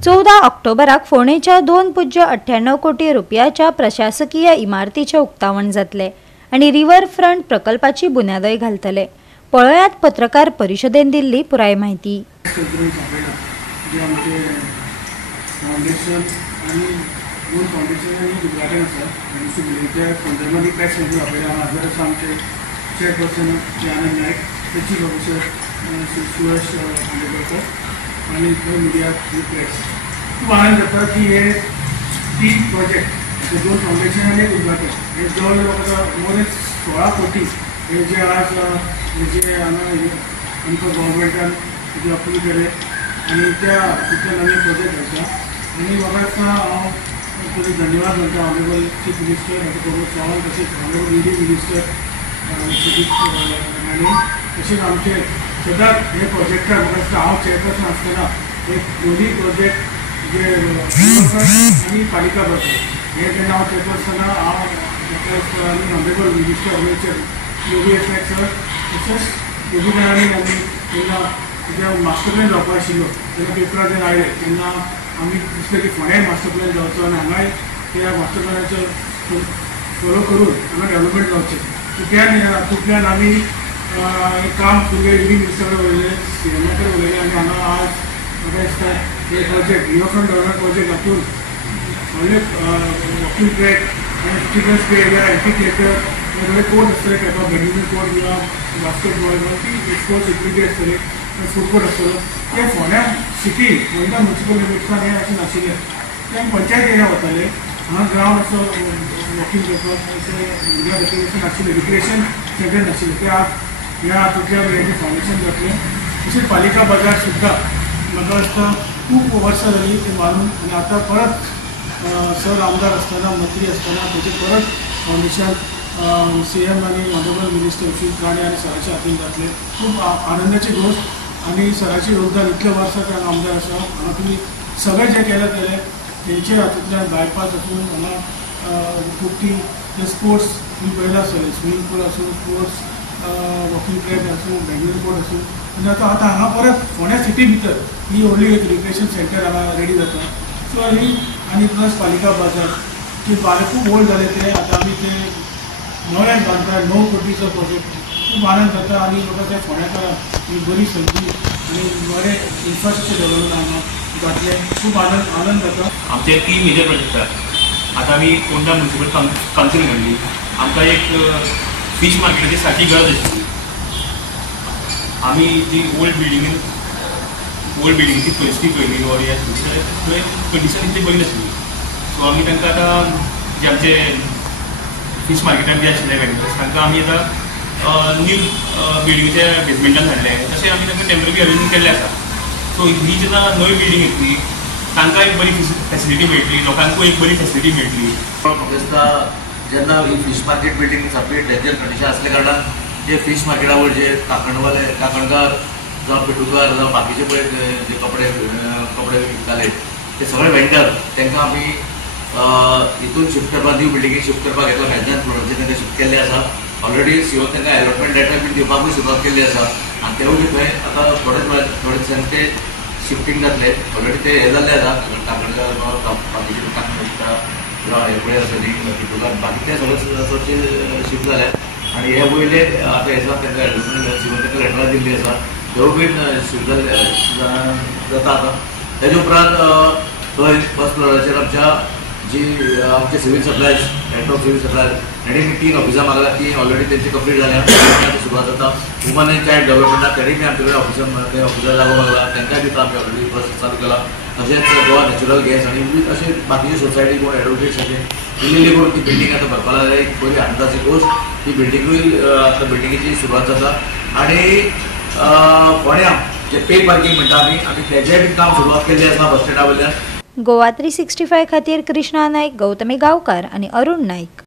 14 ऑक्टोबराक फोंडेच्या 2.98 कोटी रुपयाच्या प्रशासकीय इमारतीचे उक्तावण जातले आणि रिव्हरफ्रंट प्रकल्पाची बुन्यादय घालतले। पळयात पत्रकार परिशदेन दिल्ली पुराय माहिती। आणि मीडिया प्रेस खूप आनंद जाता की हे 3 प्रोजेक्ट दोन फाउंडेशन आणि उद्घाटन हे जवळजवळ मोर 16 कोटी हे जे आज जे आमच्या गव्हर्नमेंटान जे अप्रूव केले आणि त्या तितले नवे प्रोजेक्ट आसा आणि म्हाका हांव तुमचे धन्यवाद म्हणटा honourable chief minister Pramod Sawant तशेंच ऑनरेबल ईडी मिनिस्टर सुदीप आणि तशेंच आमचे सदांच हे प्रोजेक्टाक म्हाका हांव चेअरपर्सन आसतना एक दोन्ही प्रोजेक्ट जे आणि पालिका बद्दल हे जेन्ना हांव चेअरपर्सन हांव आनी ऑनरेबल मिनिस्टर अग्रिकल्चर योगी एसनायक सर तशेंच योगी जाणांनी आमी तेन्ना जे मास्टर प्लॅन जावपा आशिल्लो तेन्ना पेपरार जेन्ना आयले तेन्ना आमी दिसलें की फोंड्याय मास्टर प्लॅन जावचो आनी हांगाय त्या मास्टर प्लॅनाचो फॉलो करून हांगा डेव्हलपमेंट जावचें तुटल्यान आमी काम तुमगे ईडी मिनिस्टर उलयले सीएमा कडेन उलयले आनी हांगा आज म्हाका दिसता हे प्रोजेक्ट रिव्हरफ्रंट डेव्हलपमेंट प्रोजेक्ट हातून व्हडले वॉकिंग ट्रॅक आनी children's play area amphitheatre सगळे कोर्ट आसतले खेळपाक बॅडमिंटन कोर्ट किंवा बास्केटबॉल ती स्पोर्ट्स एक्टिविटी आसतली फूड कोर्ट आसतलो ते फोंड्या सिटी फोंडा म्युनिसिपल लिमिट्सान हे अशें नाशिल्लें ते आमी पंचायत एरिया वताले हांगा ग्रावंड असो वॉकिंग करपाक मिडिया डेकोरेशन नाशिल्लें रिक्रिएशन सेंटर नाशिल्लें ते आज ह्या तुमच्या वेळेचे फाउंडेशन जातलें तशेंच पालिका बाजार सुद्दां म्हाका दिसता खूब वर्सां जालीं ते मारून आनी आतां परत सर आमदार आसतना मंत्री आसतना तेजें परत फाउंडेशन सीएम आनी ऑनरेबल मिनिस्टर अशीत राणे आनी सराच्या हातीन जातलें खूब आनंदाची गोश्ट आनी सराचें योगदान इतल्या वर्सां ते आमदार आसा हांगा तुमी सगळें जें केलें तेंचे हातूंतल्यान बायपास आसून हांगा खूब ती स्पोर्ट्स तुमी पळयला आसतलें स्विमींग पूल आसूं स्पोर्ट्स वॉकिंग ट्रॅक आसूं बॅडमिंटन कोर्ट आसूं आनी आतां हांगा परत फोंड्या सिटी भितर ही व्हडली एक रिक्रिएशन सेंटर हांगा रेडी जाता सो ही आनी प्लस पालिका बाजार की खूब ओल्ड जाले ते आतां आमी ते नव्यान बांदता 9 कोटीचो प्रोजेक्ट खूब आनंद जाता आनी म्हाका त्या फोंड्याकारांक ही बरी संदी आनी बरें इन्फ्रास्ट्रक्चर डेव्हलपमेंट हांगा जातलें खूब आनंद जाता। आमचे 3 मेजर प्रोजेक्ट आसात। आतां आमी फोंडा म्युनिसिपल कावन्सील म्हणली आमकां एक फिश मार्केटाची सारकी गरज आशिल्ली। आमी जी ओल्ड बिल्डिंगेची परिस्थिती पळयली थंय कंडिशन इतली बरी नाशिल्ली सो आमी तांकां आतां जे आमचे फिश मार्केटान जे आशिल्ले वेंडर्स तांकां आमी आतां न्यू बिल्डिंगेच्या बेजमेंटान हाडले तशें आमी तांकां टेम्पररी अरेंजमेंट केल्लें आसा। सो ही जेन्ना नवी बिल्डिंग येतली तांकां एक बरी फॅसिलिटी मेळटली लोकांकूय एक बरी फॅसिलिटी मेळटली। म्हाका दिसता जेन्ना ही फिश मार्केट बिल्डिंग सारकी डेंजर कंडिशन असल्या कारणान जे फिश मार्केटावर जे काकणकार जावं पेटूकार जावं बाकीचे पळय जे कपडे विकताले ते सगळे वेंडर तांकां आमी हितून शिफ्ट करपाक न्यू बिल्डिंगेक शिफ्ट करपाक येतलो मॅनेजमेंट फ्लोराचेर तांकां शिफ्ट केल्ले आसा। ऑलरेडी सीओन तांकां अलॉटमेंट लेटर बीन दिवपाकूय सुरवात केल्ली आसा आनी तेवूय बी थंय आतां थोडे दिसांनी ते शिफ्टिंग जातले ऑलरेडी ते हे जाल्ले आसा काकणकार बाकीचे काकण विकता हे आसली बाकी ते सगळे शिफ्ट जाले आनी हे वयले आतां हें तांकां एडवर्टायजमेंट शिवन तांकां लेटरां दिल्ली आसा त्यो बीन शिफ्ट जाता आतां। तेजे उपरांत थंय फर्स्ट फ्लोराचेर आमच्या जी आमचे civil supplies head of civil supplies हेणी 3 ऑफिसां मागला ती ऑलरेडी तेंची कंप्लीट जाल्या सुरवात जाता। वुमन एंड चायल्ड डेव्हलपमेंटाक तेणी बी आमचे कडेन ऑफिसर जागो मागला तांकांय दिता आमी ऑलरेडी फर्स्ट चालू केला। तशेंच गोवा नॅचरल गॅस आनी अशे बाकीचे सोसायटी कोण एडवोकेट्स अशे इल्ली करून ती बिल्डींग आतां भरपा लागल्या एक बरी आनंदाची गोश्ट ती बिल्डिंगूय आतां बिल्डिंगेची सुरवात जाता आनी फोंड्या जे पे पार्किंग म्हणटा आमी तेजेय बी काम सुरवात केल्ली आसा बस स्टँडा वयल्यान। गोवा 365 खातीर कृष्णा नायक, गौतमी गांवकार आनी अरुण नायक।